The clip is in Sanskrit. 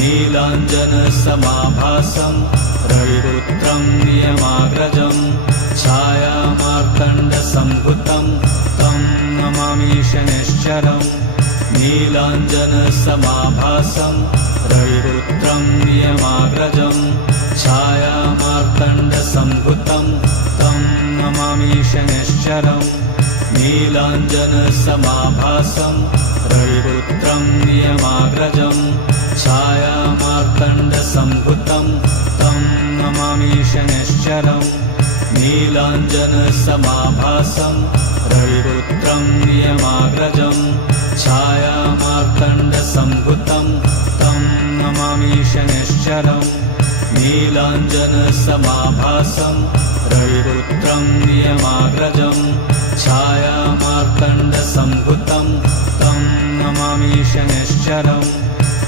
नीलाञ्जनसमाभासं रविपुत्रं नियमाग्रजं छायामार्तण्डसम्भुतं तं नमामि शनैश्चरम् नीलाञ्जनसमाभासं रविपुत्रं नियमाग्रजं छायामार्तण्डसम्भुतं तं नमामि शनैश्चरम् नीलाञ्जनसमाभासं रविपुत्रं नियमाग्रजं छायामार्तण्डसम्भुतं तं नमामि शनैश्चरम् नीलाञ्जनसमाभासं रविपुत्रं नियमाग्रजं छायामार्तण्डसम्भुतं तं नमामि शनैश्चरम् नीलाञ्जनसमाभासं रविपुत्रं नियमाग्रजं छायामार्तण्डसम्भुतं तं नमामि शनैश्चरम्